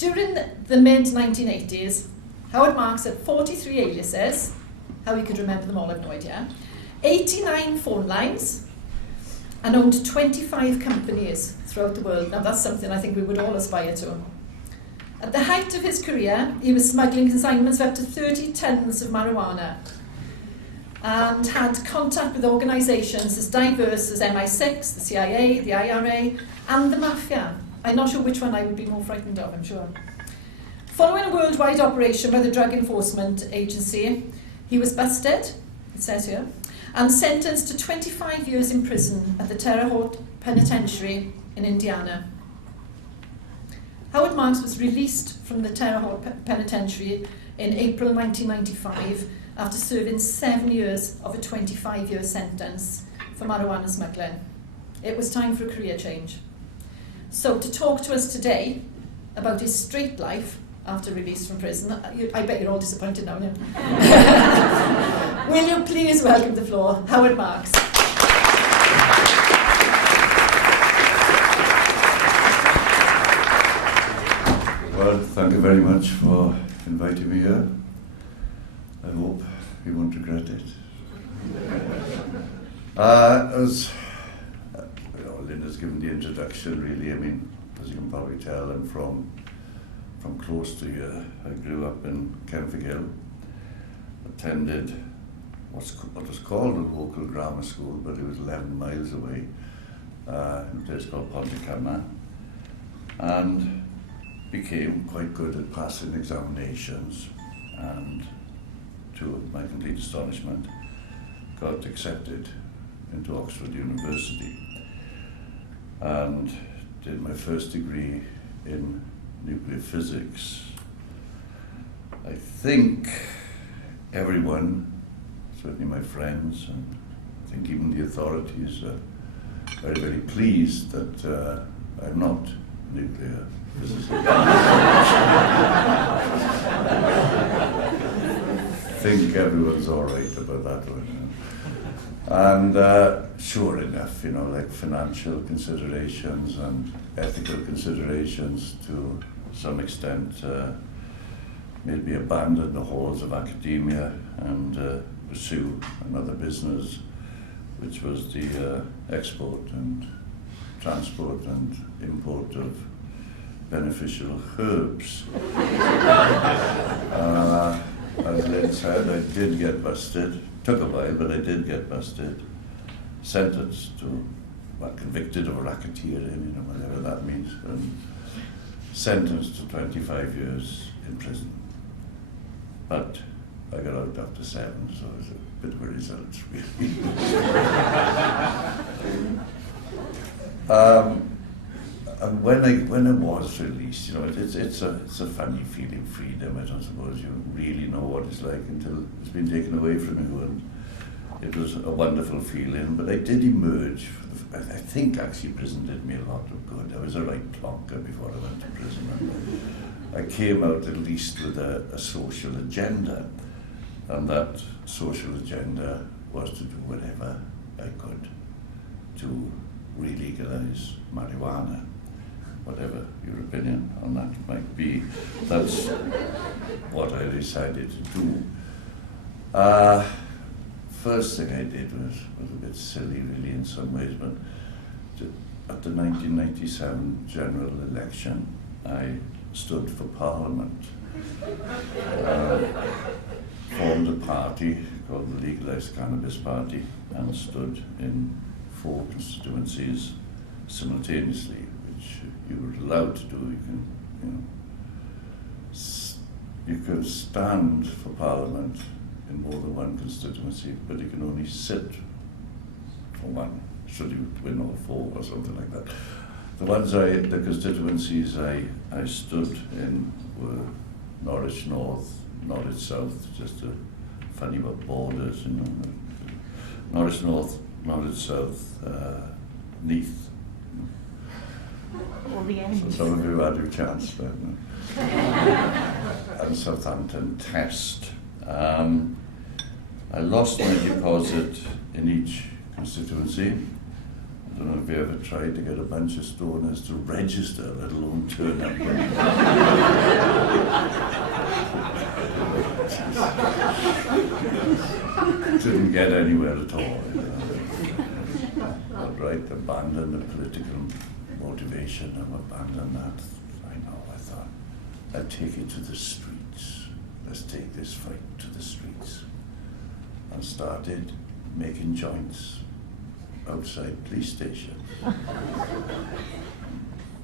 During the mid-1980s, Howard Marks had 43 aliases. How he could remember them all, I've no idea. 89 phone lines, and owned 25 companies throughout the world. Now that's something I think we would all aspire to. At the height of his career, he was smuggling consignments of up to 30 tons of marijuana and had contact with organisations as diverse as MI6, the CIA, the IRA, and the Mafia. I'm not sure which one I would be more frightened of, I'm sure. Following a worldwide operation by the Drug Enforcement Agency, he was busted, it says here, and sentenced to 25 years in prison at the Terre Haute Penitentiary in Indiana. Howard Marks was released from the Terre Haute Penitentiary in April 1995 after serving 7 years of a 25-year sentence for marijuana smuggling. It was time for a career change. So to talk to us today about his straight life after release from prison, I bet you're all disappointed now, aren't you? Will you please welcome to the floor Howard Marks. Well, thank you very much for inviting me here. I hope you won't regret it. As Linda's given the introduction, really. I mean, as you can probably tell, I'm from close to here. I grew up in Kenfig Hill, attended what was called a local grammar school, but it was 11 miles away, in a place called Ponticana, and became quite good at passing examinations, and to my complete astonishment, got accepted into Oxford University and did my first degree in nuclear physics. I think everyone, certainly my friends, and I think even the authorities are very, very pleased that I'm not nuclear physicist. I think everyone's all right about that one. And sure enough, like financial considerations and ethical considerations to some extent made me abandon the halls of academia and pursue another business, which was the export and transport and import of beneficial herbs. As Lynn said, I did get busted. Took a while, but I did get busted. Sentenced to, convicted of racketeering, whatever that means, and sentenced to 25 years in prison. But I got out after 7, so it was a bit of a result, really. And when I was released, it's a funny feeling, freedom. I don't suppose you really know what it's like until it's been taken away from you. And it was a wonderful feeling. But I did emerge. I think actually prison did me a lot of good. I was a right plonker before I went to prison. I came out at least with a social agenda, and that social agenda was to do whatever I could to re-legalize marijuana. Whatever your opinion on that might be, that's what I decided to do. First thing I did was a bit silly, really, in some ways, but at the 1997 general election, I stood for Parliament. Formed a party called the Legalised Cannabis Party and stood in 4 constituencies simultaneously, which you were allowed to do. You can stand for Parliament in more than one constituency, but you can only sit for one, should you win all 4 or something like that. The constituencies I stood in were Norwich North, Norwich South, just funny about borders, Norwich North, Norwich South, Neath. So some of you had your chance then. And Southampton Test. I lost my deposit in each constituency. don't know if you ever tried to get a bunch of stoners to register, let alone turn up. Didn't get anywhere at all. But right, abandon the political motivation and abandon that. I thought, I'll take it to the streets. Let's take this fight to the streets. And started making joints outside police stations.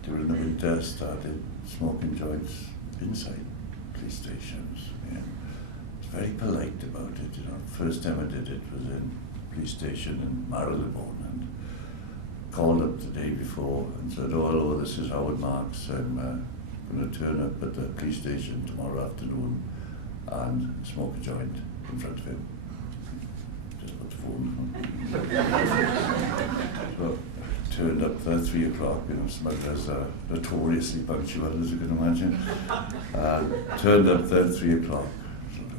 During the winter, started smoking joints inside police stations. Yeah. I was very polite about it. First time I did it was in police station in Marylebone, and called up the day before and said, "Oh, hello, this is Howard Marks. I'm going to turn up at the police station tomorrow afternoon and smoke a joint in front of him." Just put the phone on. So, turned up there 3 o'clock, smugglers are notoriously punctual, as you can imagine. Turned up there 3 o'clock, sort of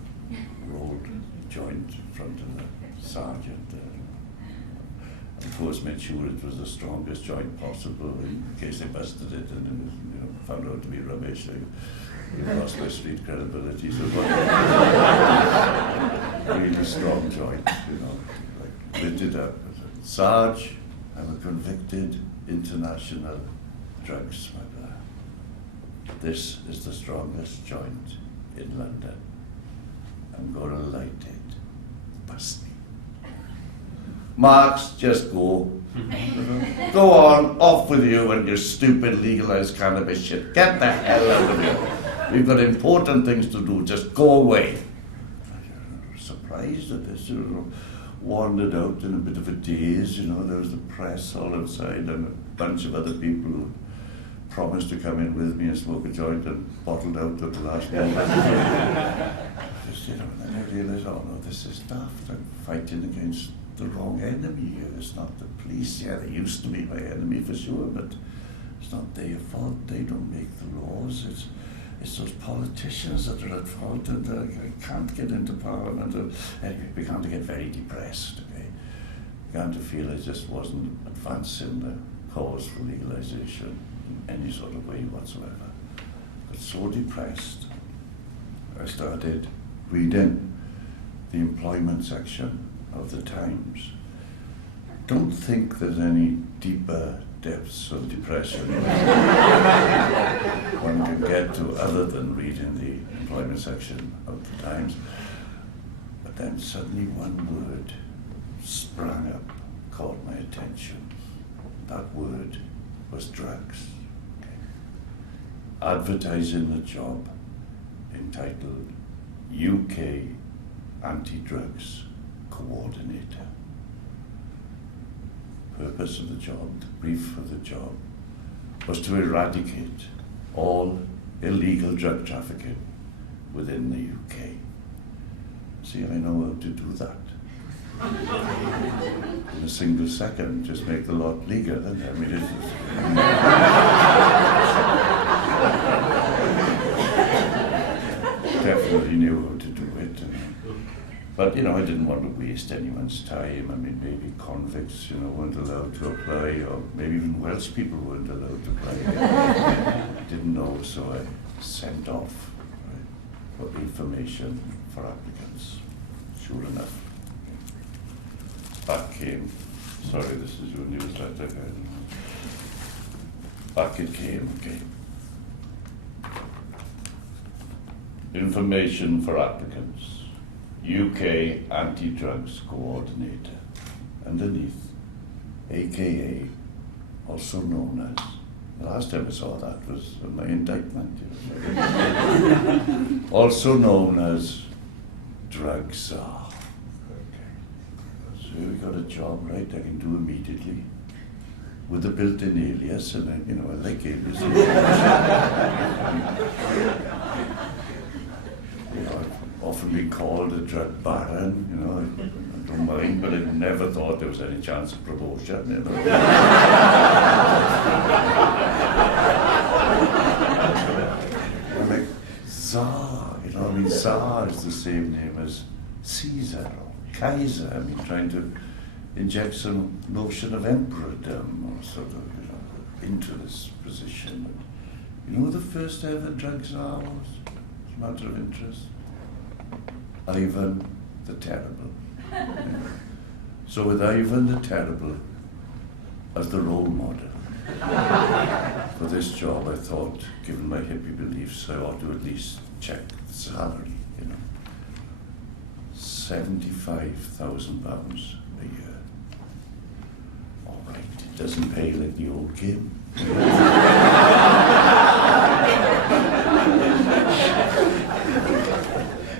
rolled a joint in front of the sergeant there. Of course, made sure it was the strongest joint possible in case they busted it and it was, found out to be rubbish. They lost my street credibility. So it was a really strong joint, like lit it up. Sarge, I'm a convicted international drug smuggler. This is the strongest joint in London. I'm going to light it. Bust me. Marks, just go. Go on, off with you and your stupid legalized cannabis shit. Get the hell out of here. We've got important things to do. Just go away. I was surprised at this. Wandered out in a bit of a daze. There was the press all outside and a bunch of other people who promised to come in with me and smoke a joint and bottled out at the last moment. And then I realized, oh no, this is daft. I'm fighting against the wrong enemy here. It's not the police. Yeah, they used to be my enemy for sure, but it's not their fault. They don't make the laws. It's those politicians that are at fault, and I can't get into Parliament. Anyway, we began to get very depressed. Okay? Began to feel I just wasn't advancing the cause for legalization in any sort of way whatsoever. Got so depressed, I started reading the employment section of the Times. Don't think there's any deeper depths of depression one can get to other than reading the employment section of the Times. But then suddenly one word sprang up, caught my attention. That word was drugs. Okay. Advertising a job entitled UK Anti-Drugs Coordinator. Purpose of the job, the brief of the job, was to eradicate all illegal drug trafficking within the UK. See, I know how to do that. In a single second, just make the lot legal, doesn't it? I mean, definitely knew how to do it. But, I didn't want to waste anyone's time. I mean, maybe convicts, weren't allowed to apply, or maybe even Welsh people weren't allowed to apply. I didn't know, so I sent off for information for applicants. Sure enough, back came, sorry, this is your newsletter. Back it came, okay. Information for applicants. UK Anti-Drugs Coordinator. Underneath, AKA, also known as, the last time I saw that was my indictment. Also known as Drug Czar. Okay. So we got a job, right, I can do immediately. With a built-in alias, and I like aliases. I've often been called a drug baron, I don't mind, but I never thought there was any chance of promotion, I'm like, Tsar, Tsar is the same name as Caesar or Kaiser. Trying to inject some notion of emperordom or sort of, into this position. You know who the first ever drug czar was? It's a matter of interest. Ivan the Terrible. So with Ivan the Terrible as the role model for this job, I thought, given my hippie beliefs, I ought to at least check the salary, £75,000 a year. All right, it doesn't pay like the old Kim.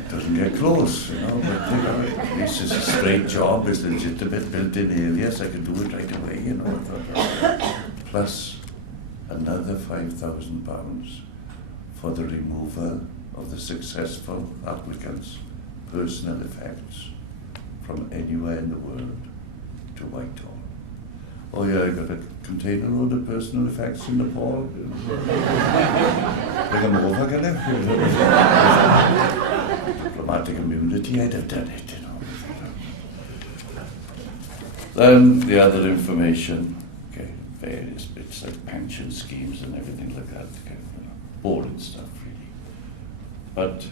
Doesn't get close, but at least it's a straight job, it's legitimate, built-in areas, I can do it right away, Plus another £5,000 for the removal of the successful applicants' personal effects from anywhere in the world to Whitehall. Oh yeah, I got a container load of personal effects in Nepal. Bring them over, can I? Diplomatic immunity, I'd have done it, Then the other information, various bits like pension schemes and everything like that, boring stuff really. But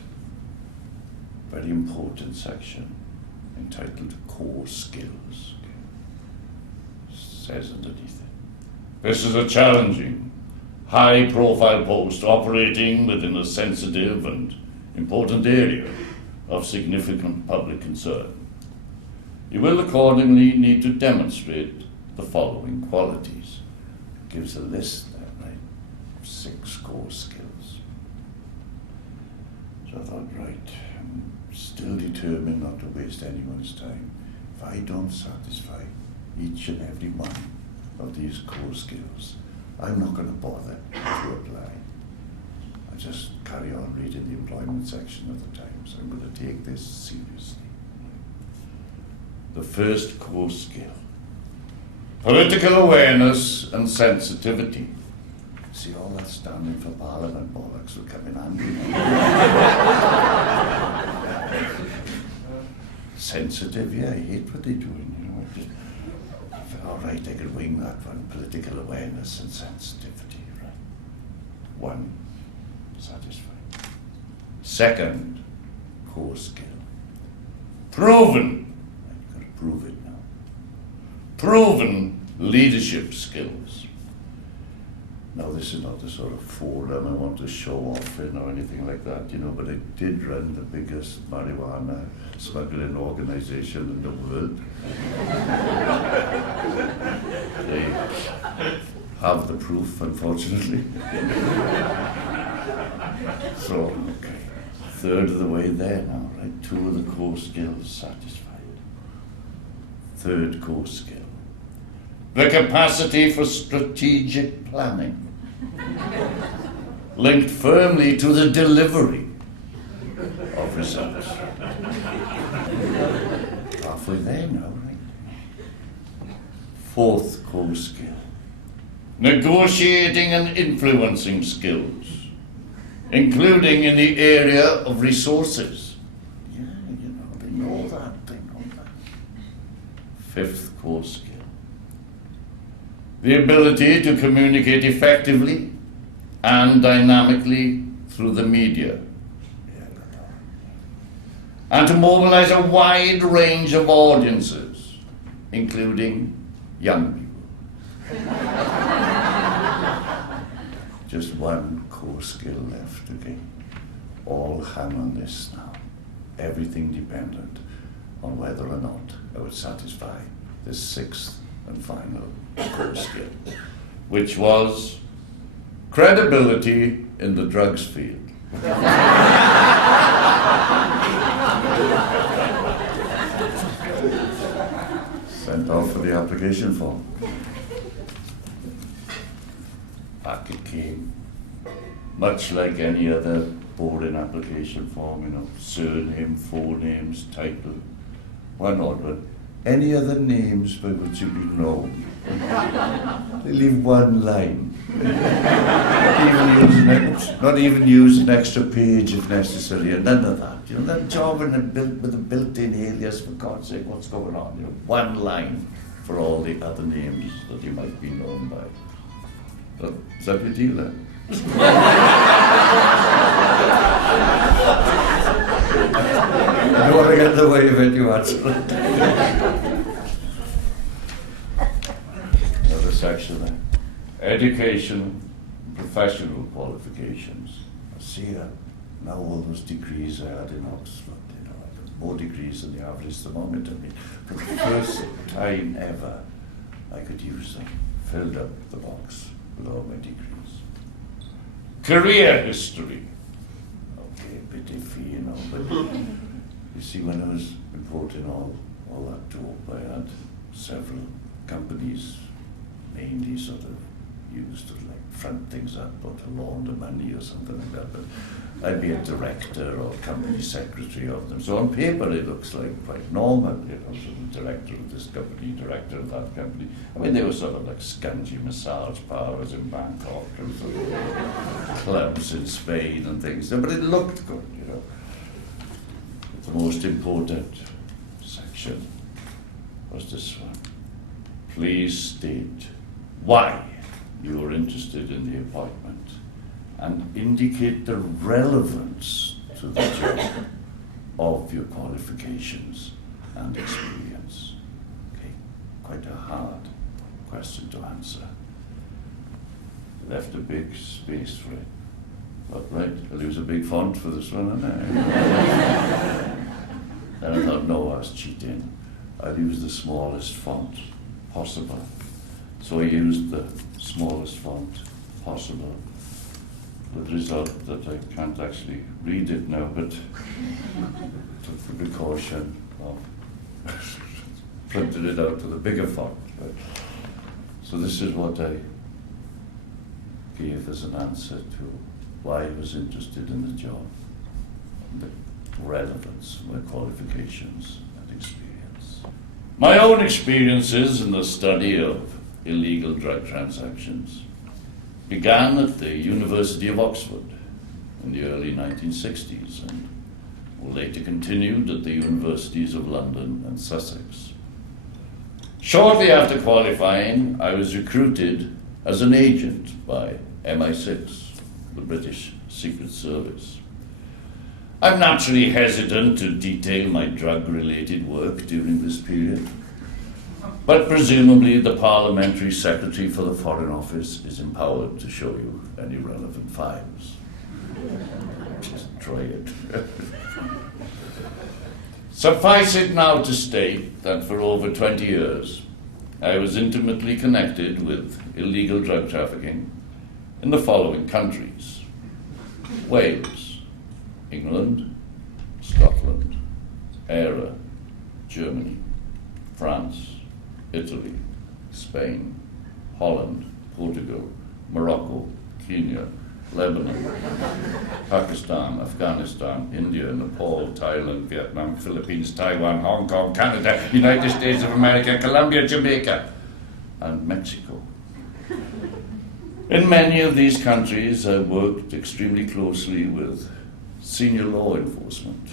very important section entitled Core Skills. Says underneath it, this is a challenging, high-profile post operating within a sensitive and important area of significant public concern. You will accordingly need to demonstrate the following qualities. It gives a list there, right? 6 core skills. So I thought, right, I'm still determined not to waste anyone's time. If I don't satisfy each and every one of these core skills, I'm not going to bother to apply. I just carry on reading the employment section of the Times. I'm going to take this seriously. The first core skill, political awareness and sensitivity. See, all that standing for Parliament bollocks will come in handy. Sensitive, yeah, I hate what they're doing, all right, I could wing that one, political awareness and sensitivity, right? 1, satisfied. Second core skill, proven, I've got to prove it now, proven leadership skills. Now, this is not the sort of forum I want to show off in or anything like that, but I did run the biggest marijuana smuggling organization in the world. They have the proof, unfortunately. So, third of the way there now, right? 2 of the core skills satisfied. Third core skill, the capacity for strategic planning, linked firmly to the delivery of results. Halfway there now, right? 4th core skill, negotiating and influencing skills, including in the area of resources. Yeah, they know that. 5th core skill, the ability to communicate effectively and dynamically through the media, and to mobilize a wide range of audiences, including young people. Just 1 core skill left, All hang on this now. Everything dependent on whether or not I would satisfy this 6th and final core skill, which was credibility in the drugs field. Sent off for the application form. Back it came, much like any other boring application form, surname, forenames, title, one order. Any other names by which you'd be known. They leave 1 line. Not even use an extra page if necessary, and none of that. Do you know that job with a built-in alias, for God's sake, what's going on? You know, one line for all the other names that you might be known by. But is that your deal then? I don't want to get in the way of it, you answer it. Another section there. Education, professional qualifications. I see now all those degrees I had in Oxford, you know, I got more degrees than the average thermometer. I mean, for the first time ever, I could use them. Filled up the box with all my degrees. Career history. Okay, a bit iffy, you know, but you see, when I was importing all that dope, I had several companies, mainly sort of used to like front things up or to launder money or something like that, but I'd be a director or company secretary of them. So on paper it looks like quite normal, you know, sort of director of this company, director of that company. I mean, they were sort of like scungy massage parlours in Bangkok and sort of clubs in Spain and things, but it looked good, you know. But the most important section was this one. Please state why you are interested in the appointment and indicate the relevance to the job of your qualifications and experience. Okay, quite a hard question to answer. Left a big space for it. But right, I'll use a big font for this one, and then I thought, no, I was cheating. I'll use the smallest font possible. So I used the smallest font possible, with the result that I can't actually read it now, but took the precaution of printed it out to the bigger font. Right? So this is what I gave as an answer to why I was interested in the job, and the relevance of my qualifications and experience. My own experiences in the study of illegal drug transactions began at the University of Oxford in the early 1960s and were later continued at the universities of London and Sussex. Shortly after qualifying, I was recruited as an agent by MI6, the British Secret Service. I'm naturally hesitant to detail my drug-related work during this period, but presumably the Parliamentary Secretary for the Foreign Office is empowered to show you any relevant files. Just try it. Suffice it now to state that for over 20 years, I was intimately connected with illegal drug trafficking in the following countries: Wales, England, Scotland, Eire, Germany, France, Italy, Spain, Holland, Portugal, Morocco, Kenya, Lebanon, Pakistan, Afghanistan, India, Nepal, Thailand, Vietnam, Philippines, Taiwan, Hong Kong, Canada, United States of America, Colombia, Jamaica, and Mexico. In many of these countries, I worked extremely closely with senior law enforcement,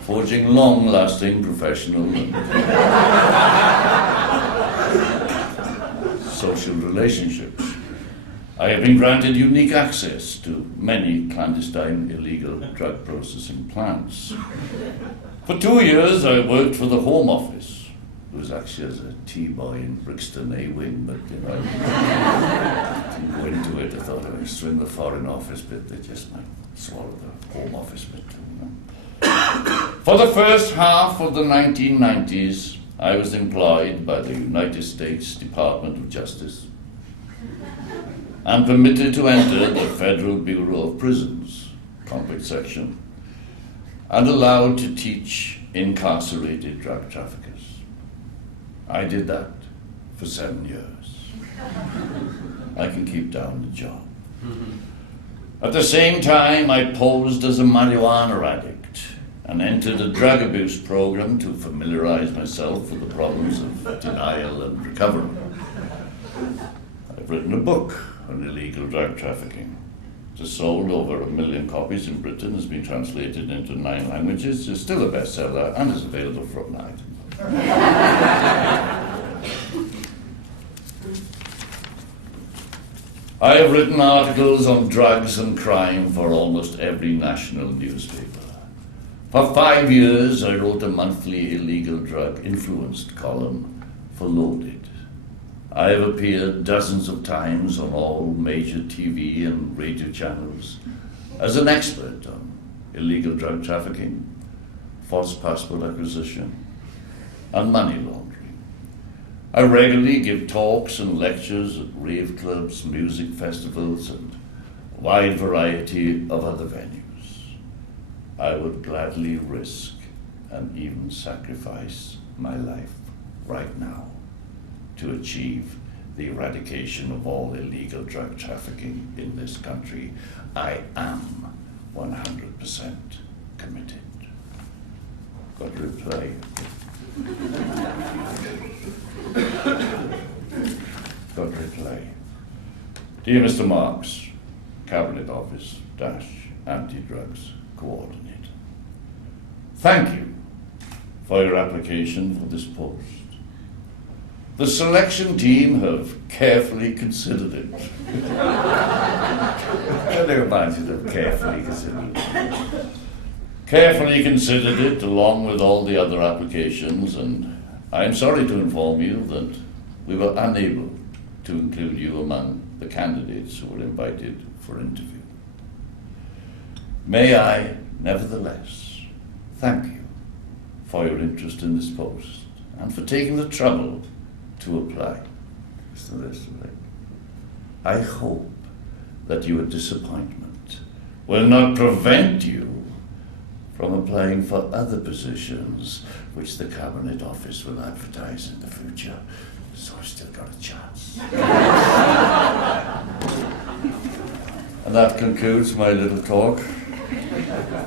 forging long-lasting professional and social relationships. I have been granted unique access to many clandestine illegal drug processing plants. For 2 years, I worked for the Home Office. It was actually as a T-boy in Brixton A-Wing, but you know, I didn't go into it. I thought I would swing the Foreign Office bit. They just might swallow the Home Office bit too. You know? For the first half of the 1990s, I was employed by the United States Department of Justice and permitted to enter the Federal Bureau of Prisons, convict section, and allowed to teach incarcerated drug traffickers. I did that for 7 years. I can keep down the job. At the same time, I posed as a marijuana addict and entered a drug abuse program to familiarize myself with the problems of denial and recovery. I've written a book on illegal drug trafficking, It's sold over 1 million copies in Britain, has been translated into 9 languages, is still a bestseller, and is available from night. I have written articles on drugs and crime for almost every national newspaper. For 5 years, I wrote a monthly illegal drug-influenced column for Loaded. I have appeared dozens of times on all major TV and radio channels as an expert on illegal drug trafficking, false passport acquisition, and money laundering. I regularly give talks and lectures at rave clubs, music festivals, and a wide variety of other venues. I would gladly risk and even sacrifice my life right now to achieve the eradication of all illegal drug trafficking in this country. I am 100% committed. Got a reply. Got a reply. Dear Mr. Marks, Cabinet Office - Anti-Drugs Coordinator. Thank you for your application for this post. The selection team have carefully considered it. Can you imagine them carefully considered it? Carefully considered it along with all the other applications, and I'm sorry to inform you that we were unable to include you among the candidates who were invited for interview. May I, nevertheless, thank you for your interest in this post and for taking the trouble to apply. Listen to this, right? I hope that your disappointment will not prevent you from applying for other positions which the Cabinet Office will advertise in the future. So I've still got a chance. And that concludes my little talk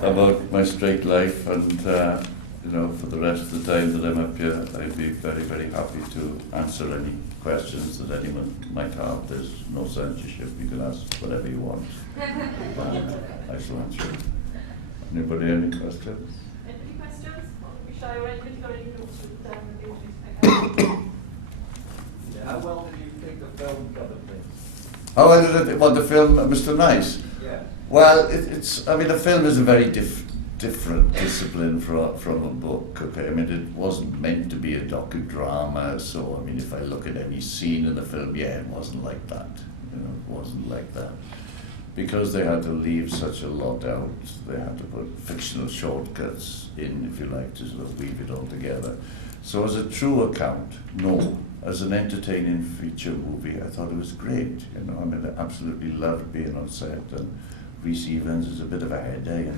about my straight life, and for the rest of the time that I'm up here, I'd be very, very happy to answer any questions that anyone might have. There's no censorship. You can ask whatever you want. I shall answer it. Anybody, any questions? Any questions? Shall I write it or you know, How well did you think the film covered things? How well did it? What, the film, Mr. Nice? Yeah. Well, a film is a very different discipline from a book, okay? I mean, it wasn't meant to be a docudrama, so, I mean, if I look at any scene in the film, yeah, it wasn't like that. It wasn't like that. Because they had to leave such a lot out, they had to put fictional shortcuts in, if you like, to sort of weave it all together. So as a true account, no. As an entertaining feature movie, I thought it was great. I mean, I absolutely loved being on set, and Rhys Evans is a bit of a headache,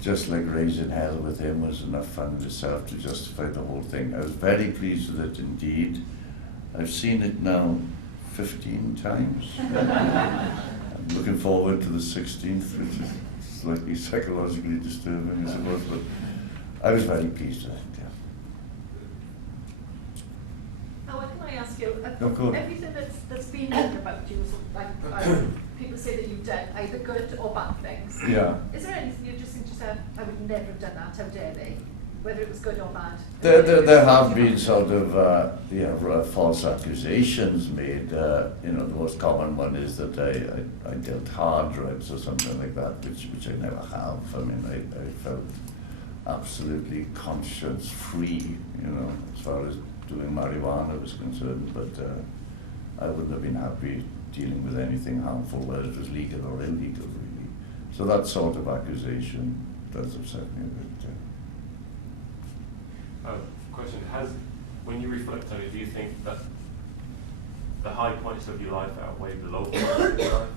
just like Raising Hell with him was enough fun in itself to justify the whole thing. I was very pleased with it indeed. I've seen it now 15 times. I'm looking forward to the 16th, which is slightly psychologically disturbing, I suppose, but I was very pleased with it, yeah. Howard, can I ask you, Of course. everything that's been written about you, people say that you've done either good or bad things. Yeah. Is there anything you just think to yourself, I would never have done that, how dare they? Whether it was good or bad? There have been sort of false accusations made. The most common one is that I dealt hard drugs or something like that, which I never have. I mean, I felt absolutely conscience-free, as far as doing marijuana was concerned, but I wouldn't have been happy dealing with anything harmful, whether it was legal or illegal, really. So that sort of accusation does upset me a bit. Question, when you reflect on it, do you think that the high points of your life outweigh the low points of your life?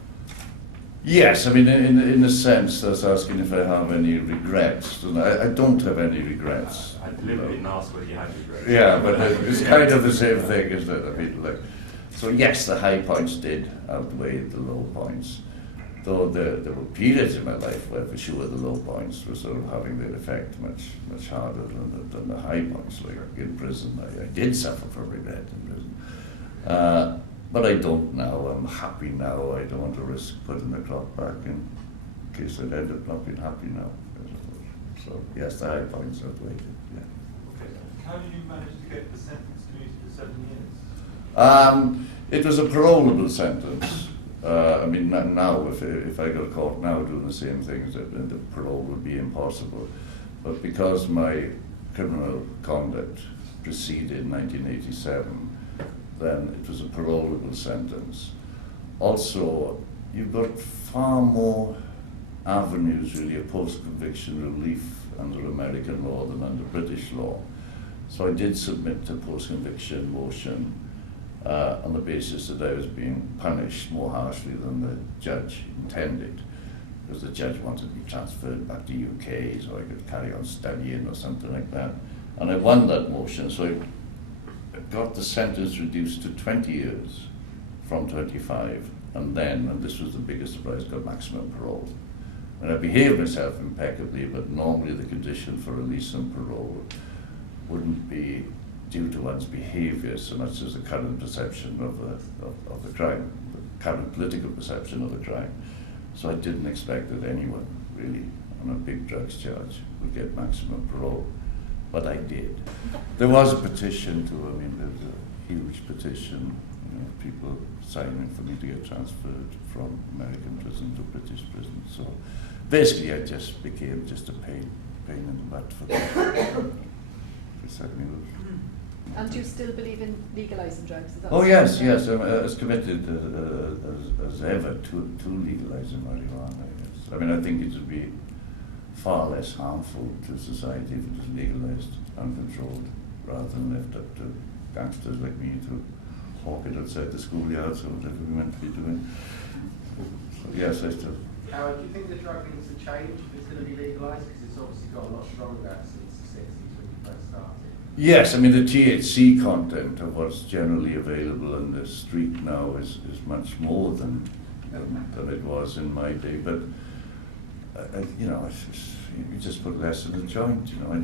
Yes, I mean, in a sense, that's asking if I have any regrets. And I don't have any regrets. I deliberately didn't ask whether you had regrets. Yeah, but it's kind of the same thing, isn't it? I mean, so yes, the high points did outweigh the low points. Though there were periods in my life where, for sure, the low points were sort of having their effect much harder than the high points. Like in prison, I did suffer from regret in prison. But I don't now. I'm happy now. I don't want to risk putting the clock back in case I'd end up not being happy now. So yes, the high points outweighed it. Yeah. Okay. How did you manage to get the sentence reduced to 7 years? It was a parolable sentence. I mean, now if I got caught now doing the same things, then the parole would be impossible. But because my criminal conduct preceded 1987, then it was a parolable sentence. Also, you've got far more avenues really of post-conviction relief under American law than under British law. So I did submit a post-conviction motion on the basis that I was being punished more harshly than the judge intended, because the judge wanted me transferred back to UK so I could carry on studying or something like that. And I won that motion, so I got the sentence reduced to 20 years from 25, and then, and this was the biggest surprise, got maximum parole. And I behaved myself impeccably, but normally the condition for release and parole wouldn't be due to one's behaviour so much as the current perception of the crime, the current political perception of the crime. So I didn't expect that anyone, really, on a big drugs charge would get maximum parole, but I did. There was a petition too. I mean, there was a huge petition, you know, people signing for me to get transferred from American prison to British prison. So basically I just became just a pain in the butt for them. And do you still believe in legalising drugs? Is that Oh yes, yes. I'm as committed as ever to legalising marijuana. Yes. I mean, I think it would be far less harmful to society if it was legalised, uncontrolled, rather than left up to gangsters like me to hawk it outside the schoolyards or whatever we meant to be doing. So yes, I still. Howard, do you think the drug needs to change if it's going to be legalised? Because it's obviously got a lot stronger since the 60s when you first started. Yes, I mean the THC content of what's generally available in the street now is much more than it was in my day. But you know, you just put less in the joint. You know, I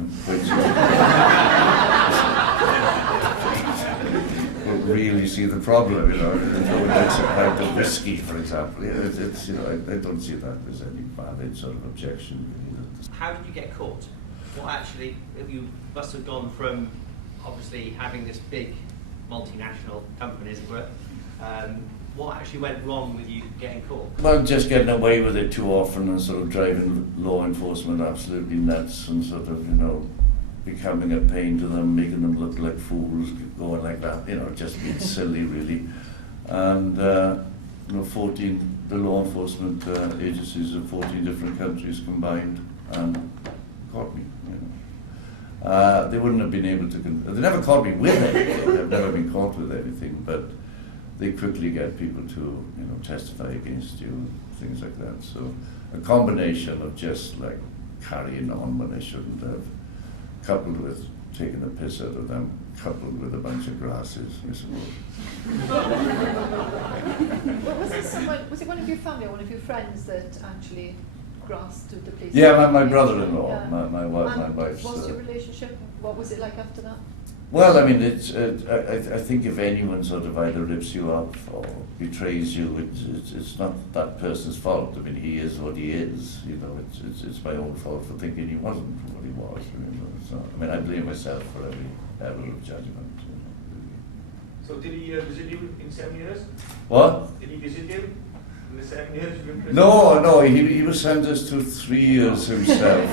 don't really see the problem. You know, no one takes a pint of whiskey, for example. It's you know, I don't see that as any valid sort of objection. How did you get caught? What actually, you must have gone from obviously having this big multinational company, as it were. What actually went wrong with you getting caught? Well, just getting away with it too often and sort of driving law enforcement absolutely nuts and sort of, you know, becoming a pain to them, making them look like fools, going like that, you know, just being silly really. And, you know, 14, the law enforcement agencies of 14 different countries combined and caught me. You know. They wouldn't have been able to, they never caught me with anything, I've never been caught with anything, but they quickly get people to, you know, testify against you, things like that. So a combination of just like carrying on when they shouldn't have, coupled with taking the piss out of them, coupled with a bunch of grasses, I suppose. Well, was it one of your family or one of your friends that actually grasped to the police? Yeah, my brother-in-law, Yeah. my wife's. What's your relationship? What was it like after that? Well, I mean, I think if anyone sort of either rips you up or betrays you, it's not that person's fault. I mean, he is what he is. You know, it's my own fault for thinking he wasn't what he was. You know? So, I mean, I blame myself for every level of judgment. You know. So did he visit you in 7 years? What? Did he visit you in the 7 years you were in prison? No, he was sentenced to 3 years himself.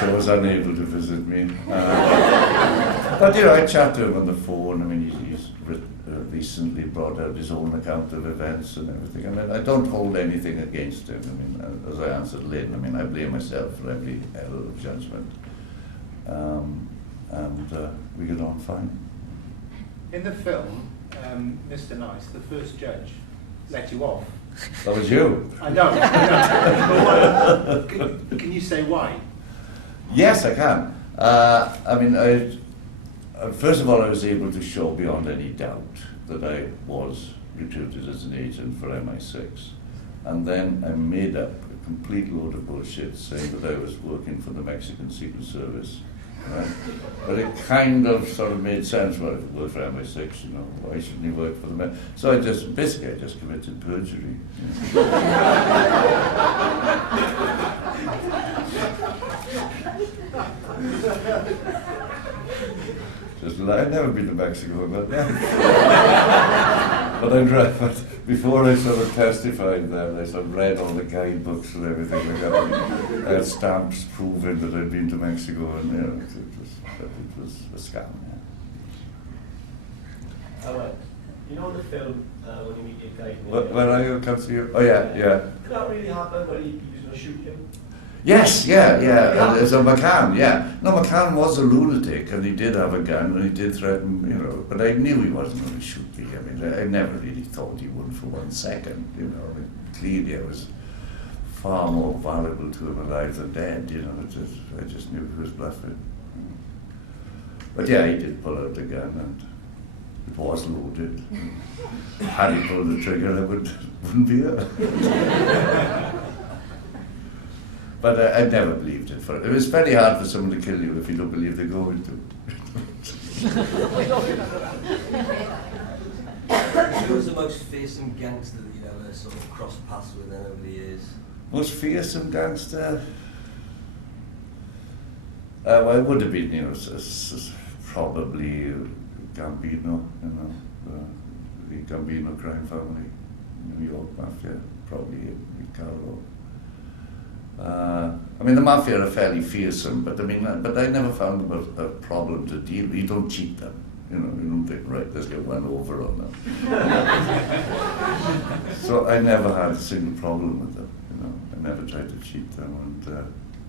So was unable to visit me. But you know, I chat to him on the phone. I mean, he's recently brought out his own account of events and everything. I mean, I don't hold anything against him. I mean, as I answered Lynn, I mean, I blame myself for every error of judgment. And we get on fine. In the film, Mr. Nice, the first judge, let you off. That was you. I know. But can you say why? Yes, I can. I mean, first of all, I was able to show beyond any doubt that I was recruited as an agent for MI6. And then I made up complete load of bullshit saying that I was working for the Mexican Secret Service. Right? But it kind of sort of made sense. Well, if it worked for MI6, you know, why shouldn't he work for the So I just committed perjury. I'd never been to Mexico, but but before I sort of testified there, I sort of read all the guidebooks and everything like that. I had stamps proving that I'd been to Mexico, and it was a scam. Yeah. You know the film when you meet your guy? When I come to you? Oh yeah. Did that really happen? When he was going to shoot him? Yes, yeah. As a McCann, yeah. No, McCann was a lunatic, and he did have a gun, and he did threaten, you know. But I knew he wasn't going to shoot me. I mean, I never really thought he would for 1 second, you know. I mean, clearly, I was far more valuable to him alive than dead, you know. I just knew he was bluffing. But yeah, he did pull out the gun, and it was loaded. Had he pulled the trigger, I wouldn't be here. But I never believed it. It was very hard for someone to kill you if you don't believe they're going to. Who was the most fearsome gangster that you ever sort of crossed paths with then over the years? Most fearsome gangster? Well, it would have been, you know, probably Gambino, you know, the Gambino crime family, New York mafia, probably Ricardo. I mean, the mafia are fairly fearsome, but I never found them a problem to deal with. You don't cheat them, you know. You don't think, right, let's get one over on them. So I never had a single problem with them, you know. I never tried to cheat them,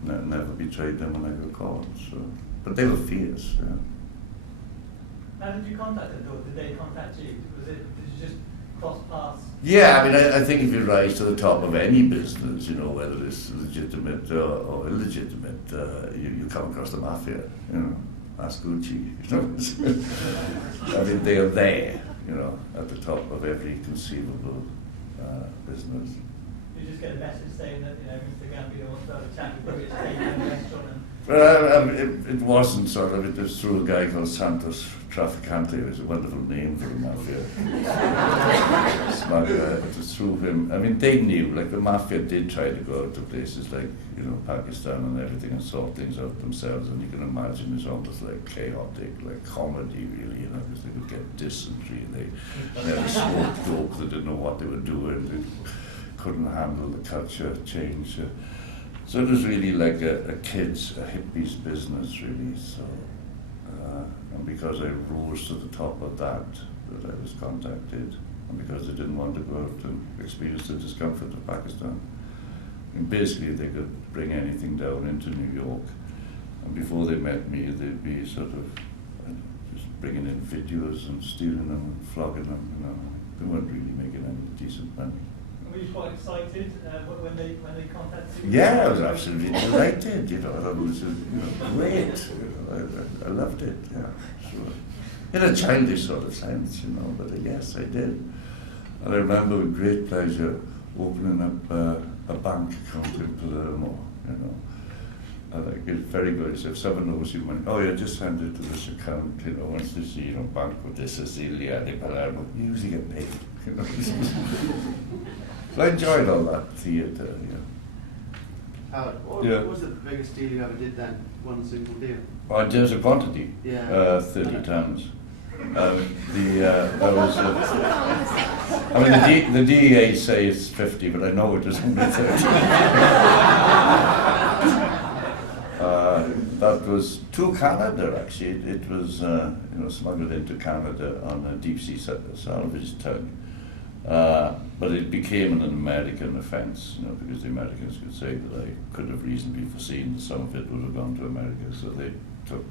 and never betrayed them when I got caught. So, but they were fierce. Yeah. How did you contact them, or did they contact you? Did you just cross paths? Yeah, I mean, I think if you rise to the top of any business, you know, whether it's legitimate or illegitimate, you come across the mafia, you know, ask Gucci, you know. I mean, they are there, you know, at the top of every conceivable business. You just get a message saying that, you know, Mr. Gambino wants to have a chat with you in the restaurant. Well, it wasn't sort of, it was through a guy called Santos Traficante. It was a wonderful name for the mafia. Smuggler, it was through him. I mean, they knew, like the mafia did try to go out to places like, you know, Pakistan and everything and sort things out themselves, and you can imagine it's almost like chaotic, like comedy really, you know, because they would get dysentery and they never smoked dope, they didn't know what they were doing, they couldn't handle the culture change. So it was really like a hippie's business, really. So, and because I rose to the top of that I was contacted, and because they didn't want to go out and experience the discomfort of Pakistan. And basically, they could bring anything down into New York, and before they met me, they'd be sort of just bringing in videos and stealing them and flogging them. You know, they weren't really making any decent money. Were you quite excited when they contacted you? Yeah, I was absolutely delighted. You know, it was great. You know, I loved it. Yeah, sure. In a childish sort of sense, you know. But yes, I did. And I remember with great pleasure opening up a bank account in Palermo. You know, it's very good. So if someone owes you money, oh yeah, just send it to this account. You know, once they see, you know, Banco di Sicilia di Palermo, you usually get paid. You know. So I enjoyed all that theatre, yeah. Howard, what was the biggest deal you ever did then? One single deal? Oh, in terms of quantity? Yeah. 30 tons. That was, I mean, the DEA say it's 50, but I know it was only 30. That was to Canada, actually. It was, you know, smuggled into Canada on a deep sea salvage tug. But it became an American offence, you know, because the Americans could say that I could have reasonably foreseen that some of it would have gone to America, so they took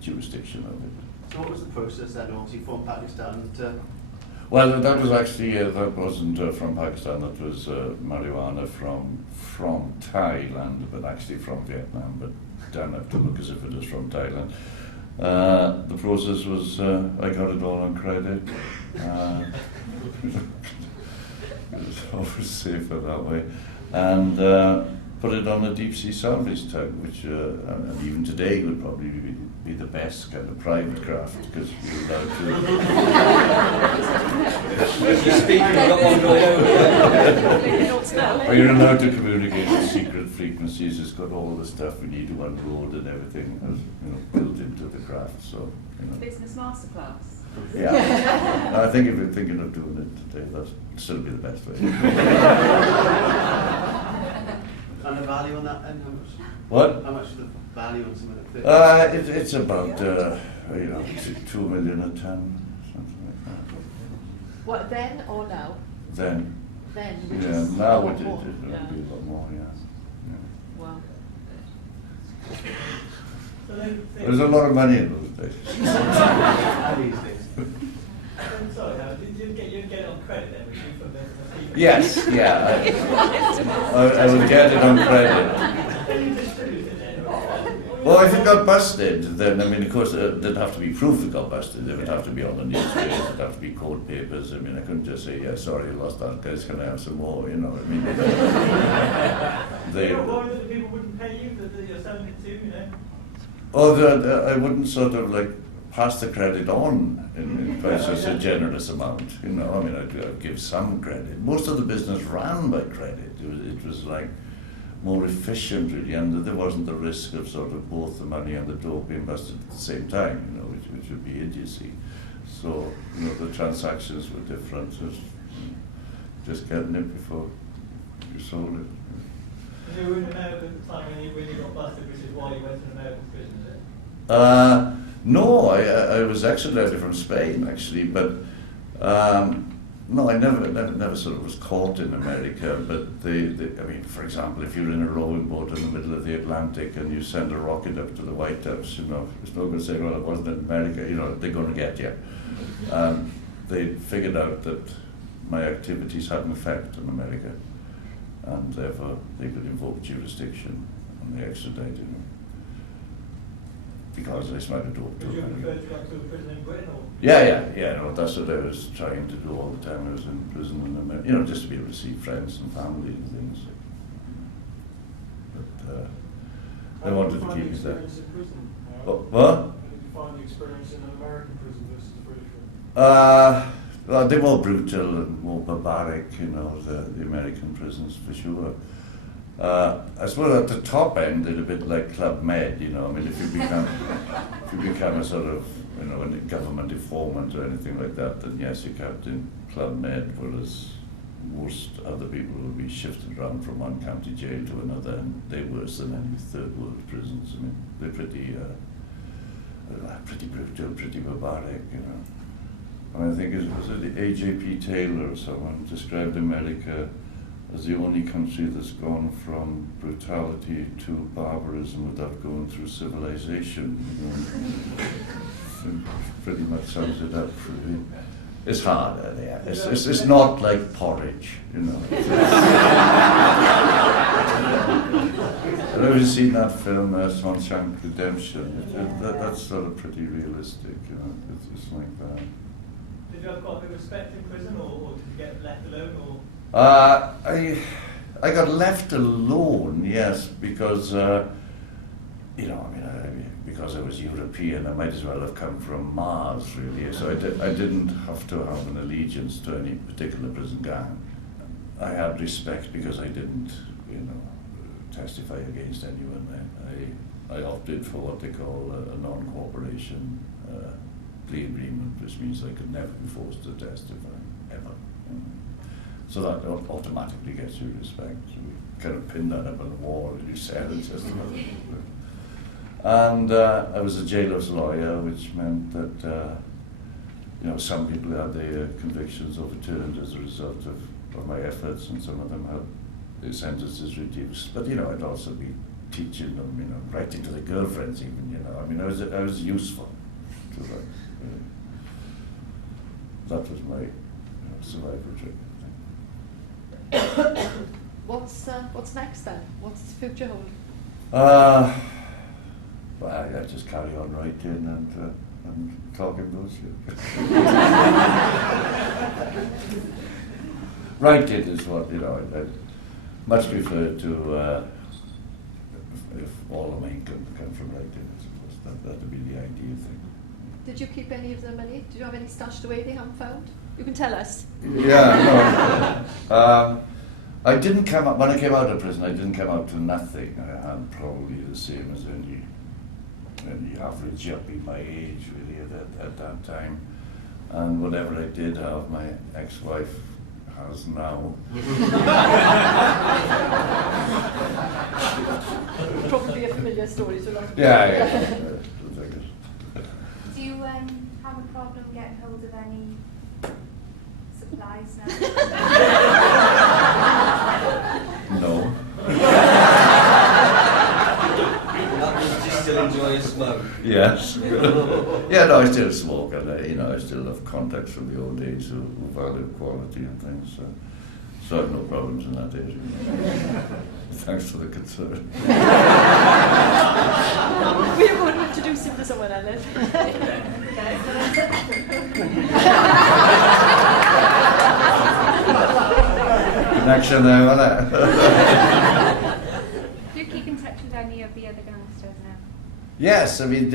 jurisdiction of it. So what was the process then, obviously from Pakistan to... Well, that was actually, that wasn't from Pakistan, that was marijuana from Thailand, but actually from Vietnam, but don't have to look as if it is from Thailand. The process was, I got it all on credit. It was always safer that way. and put it on a deep sea salvage tug, which and even today would probably be the best kind of private craft, because you're allowed You speak, you've got one going over. well, you're allowed to communicate with secret frequencies. It's got all the stuff we need to unload and everything, as, built into the craft. So, Business masterclass. Yeah. I think if you're thinking of doing it today, that'd still be the best way. And the value on that, and how much? What? How much is the value on some of the It's about 2 million a ton, something like that. What, then or now? Then, Then, which yeah, is a now lot it'll more. be a lot more, yeah. Wow. There's a lot of money in those days. I'm sorry, Howard, did you get it on credit then, which you from the people? Yes, yeah. I would get it on credit. Well, if it got busted, then, of course, there'd have to be proof it got busted. It would have to be on the newspaper, it'd have to be court papers. I couldn't just say, yeah, sorry, I lost that, guys, can I have some more, You're not worried that the people wouldn't pay you, that you're selling it to, I wouldn't sort of pass the credit on in just a generous amount. I'd give some credit. Most of the business ran by credit. It was more efficient really, and there wasn't the risk of sort of both the money and the dough being busted at the same time, which would be idiocy. So, the transactions were different. Just getting it before you sold it. You were in America at the time when you got busted, which is why you went to American prison, is it? No, I was extradited from Spain actually, but no, I never sort of was caught in America. But for example, if you're in a rowing boat in the middle of the Atlantic and you send a rocket up to the White House, it's not going to say, well, it wasn't in America. They're going to get you. They figured out that my activities had an effect in America, and therefore they could invoke jurisdiction, and they extradited me. Because I smelled a dope. Would you prefer to go to a prison in Britain, or? Yeah. No, that's what I was trying to do all the time. I was in prison in America, just to be able to see friends and family and things. But I wanted to keep it there. What? How did you find the experience in an American prison versus the British one? Well, they're more brutal and more barbaric, the American prisons for sure. I suppose at the top end, they're a bit like Club Med, if you become a sort of, a government informant or anything like that, then yes, you're kept in Club Med, whereas most other people will be shifted around from one county jail to another, and they're worse than any third world prisons. They're pretty brutal, pretty barbaric, I think it was A.J.P. Taylor or someone described America as the only country that's gone from brutality to barbarism without going through civilization. Pretty much sums it up. It's hard. It's not like porridge, Have you ever seen that film, Shawshank Redemption? That's sort of pretty realistic. It's like that. Did you have quite a bit of respect in prison, or did you get left alone, or? I got left alone, yes, because because I was European, I might as well have come from Mars, really. So I didn't have to have an allegiance to any particular prison gang. I had respect because I didn't, testify against anyone. I opted for what they call a non-cooperation plea agreement, which means I could never be forced to testify, ever. So that automatically gets you respect. So we kind of pin that up on the wall and you sell it just another. And I was a jailer's lawyer, which meant that some people had their convictions overturned as a result of my efforts, and some of them had their sentences reduced. But I'd also be teaching them, writing to their girlfriends even. I was useful to them. That was my survival trick. What's next then? What's the future hold? Well, I just carry on writing and talking bullshit. Writing is what much prefer to, if all of my income come from writing, I suppose. That would be the ideal thing. Did you keep any of the money? Did you have any stashed away they haven't found? You can tell us. Yeah, no. I didn't come out, when I came out of prison, I didn't come out to nothing. I had probably the same as any average yuppie my age, really, at that time. And whatever I did have, my ex-wife has now. Probably a familiar story to a lot of people. Yeah. Do you have a problem getting hold of any supplies now? No. Just still enjoy a smoke. Yes. Yeah, no, I still smoke, and I still have contacts from the old days who value quality and things. So I have no problems in that area. Thanks for the concern. We are going to introduce him to someone else. Connection there, wasn't it? Do you keep in touch with any of the other gangsters now? Yes, I mean,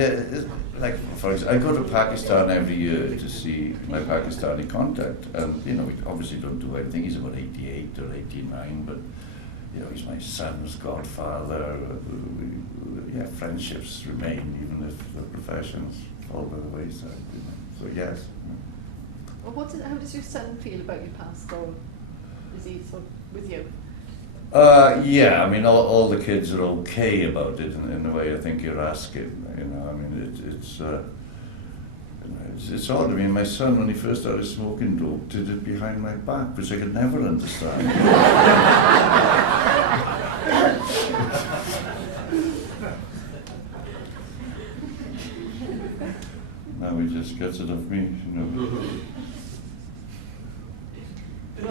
like, for example, I go to Pakistan every year to see my Pakistani contact, and, we obviously don't do anything. He's about 88 or 89, but, he's my son's godfather. Friendships remain, even if the professions fall by the wayside, So, yes. Well, how does your son feel about your past, or is he sort of with you? Yeah, I mean, all the kids are okay about it in the way I think you're asking. I mean, it's odd. I mean, my son, when he first started smoking dope, did it behind my back, which I could never understand. Now he just gets it off me, Do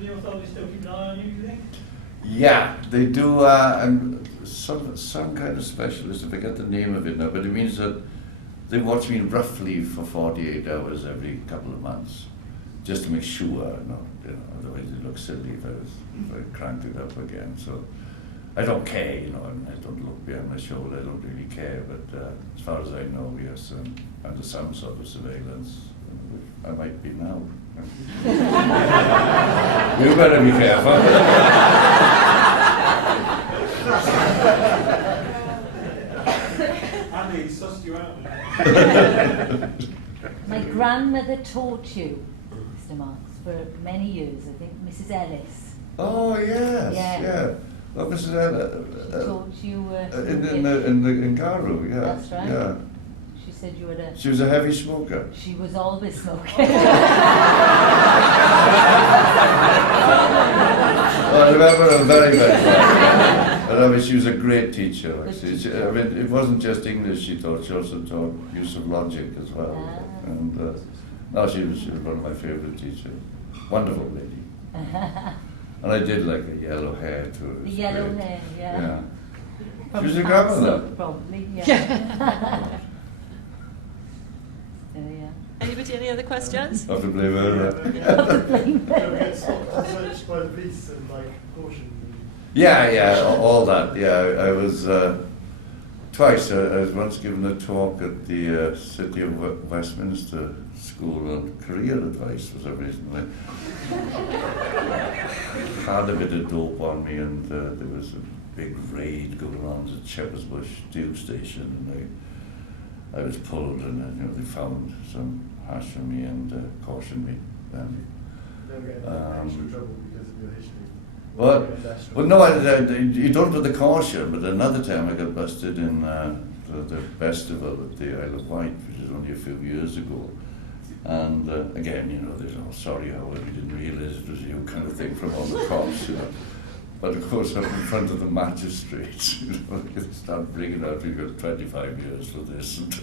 the authorities still keep an eye on you, do you think? Yeah, they do, and some kind of specialist, I forget the name of it now, but it means that they watch me roughly for 48 hours every couple of months, just to make sure, otherwise it looks silly if I cranked it up again. So I don't care, and I don't look behind my shoulder, I don't really care, but as far as I know, yes, under some sort of surveillance, I might be now. You better be careful. Andy, sussed you out. My grandmother taught you, Mr. Marks, for many years, I think, Mrs. Ellis. Oh, yes, yeah. Well, Mrs. Ellis. She taught you... in Garu, yeah. That's right. Yeah. She said you had She was a heavy smoker. She was always smoking. Well, I remember her very, very well. But I mean, she was a great teacher, actually. It wasn't just English she taught, she also taught use of logic as well. And no, she was one of my favourite teachers. Wonderful lady. And I did like a yellow hair to her. The yellow hair, yeah. She was a grandmother. Probably, yeah. Anybody, any other questions? Have to blame her. Have to blame her. Get stopped and searched by the police and caution. Yeah, all that. Yeah, I was twice. I was once given a talk at the City of Westminster School on career advice for some reason. I had a bit of dope on me, and there was a big raid going on at Shepherd's Bush tube station, and I was pulled, and they found some hash on me and cautioned me. Don't get into trouble because of your history. Well, no, you don't put the caution, but another time I got busted in the festival at the Isle of Wight, which was only a few years ago. And again, there's sorry, however, we didn't realise it was you kind of thing from all the cops, But of course, I'm in front of the magistrates, they start bringing out, you've got 25 years for this, and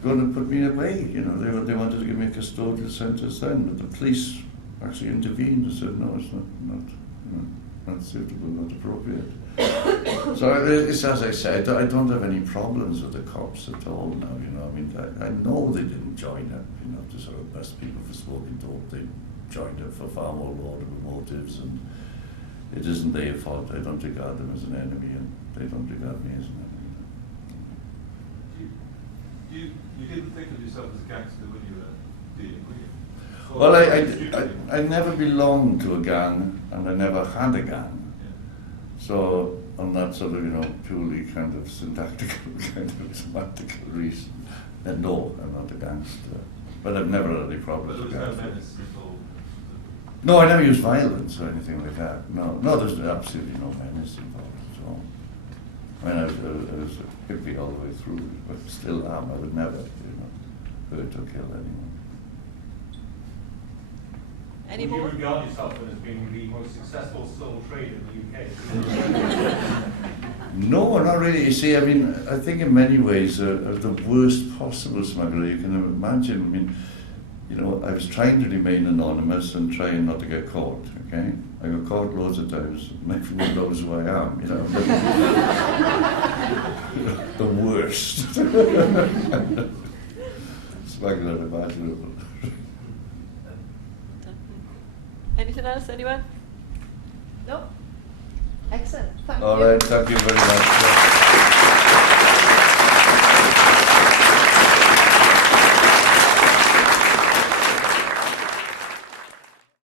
going to put me away, they wanted to give me a custodial sentence then, but the police actually intervened and said, no, it's not suitable, not appropriate. So it's as I said, I don't have any problems with the cops at all now, I know they didn't join up, to sort of bust people for smoking dope. They joined up for far more laudable motives, and it isn't their fault. I don't regard them as an enemy, and they don't regard me as an enemy. You didn't think of yourself as a gangster when you were dealing, were you? Well, I never belonged to a gang, and I never had a gang. Yeah. So, on that sort of, purely kind of syntactical, kind of semantical reason, then no, I'm not a gangster. But I've never had any But problems there was with no gangsters. menace involved. No, I never used violence or anything like that. No, there's absolutely no menace involved at all. I mean, I was a hippie all the way through, but still am. I would never, hurt or kill anyone. Any Would you more? regard yourself as being the most successful sole trader in the UK? No, not really. You see, I mean, I think in many ways the worst possible smuggler you can imagine. I mean, I was trying to remain anonymous and trying not to get caught, okay? I got caught loads of times, and everyone knows who I am, The worst. Smuggler imaginable. Anything else, anyone? No? Excellent, thank you. All right, thank you very much.